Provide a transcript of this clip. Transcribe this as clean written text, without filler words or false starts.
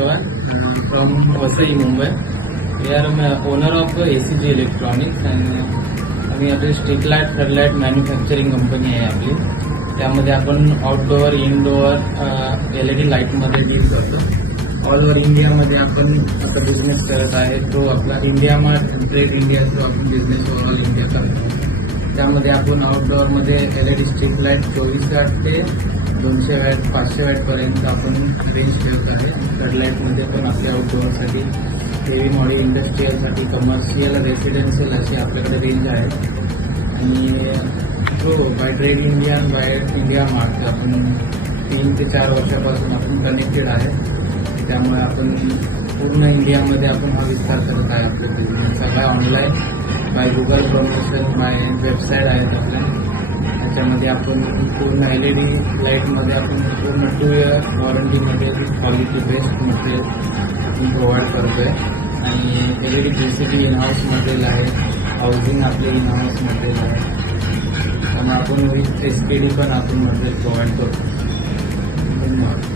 Chavan from Vasai, Mumbai. We are owner of ACG Electronics and आम्ही आपली street light floodlight manufacturing company आहे आपली. त्यामध्ये आपण आउटडोअर इनडोअर LED लाईटमध्ये डील करतो. ऑल ओव्हर इंडियामध्ये आपण आता बिझनेस करत आहे. तो आपला इंडिया मार्ट ट्रेड इंडिया जो आपण बिझनेस ऑल इंडिया करतो. त्यामध्ये आपण आउटडोअरमध्ये LED स्ट्रीट लाईट 24 वॅट ते 200 वॅट 500 वॅट पर्यंत आपण रेंज ठेवत आहे. फ्लडलाईटमध्ये पण आपल्या आउटडोअरसाठी हेवी मॉडेल इंडस्ट्रीयलसाठी कमर्शियल रेसिडेन्शियल अशी आपल्याकडे रेंज आहे. आणि तो by trade India by India mart आपण 3 ते 4 वर्षापासून आपण कनेक्टेड आहे. त्यामुळे आपण पूर्ण इंडियामध्ये आपण हा विस्तार करत आहे. आपल्या बिझनेस सगळा online by Google promotion by website आहेत आपल्या. त्याच्यामध्ये आपण पूर्ण LED लाईटमध्ये आपण पूर्ण 2 इयर वॉरंटीमध्ये क्वालिटी बेस्ट मटेरियल आपण प्रोव्हाइड करतोय. आणि LED बेसिकली इनहाऊस मटेरियल आहे. हाऊसिंग आपले इनहाऊस मटेरियल आहे. त्यामुळे आपण विथ SKD पण आपण मटेरियल प्रोव्हाइड करतो. धन्यवाद.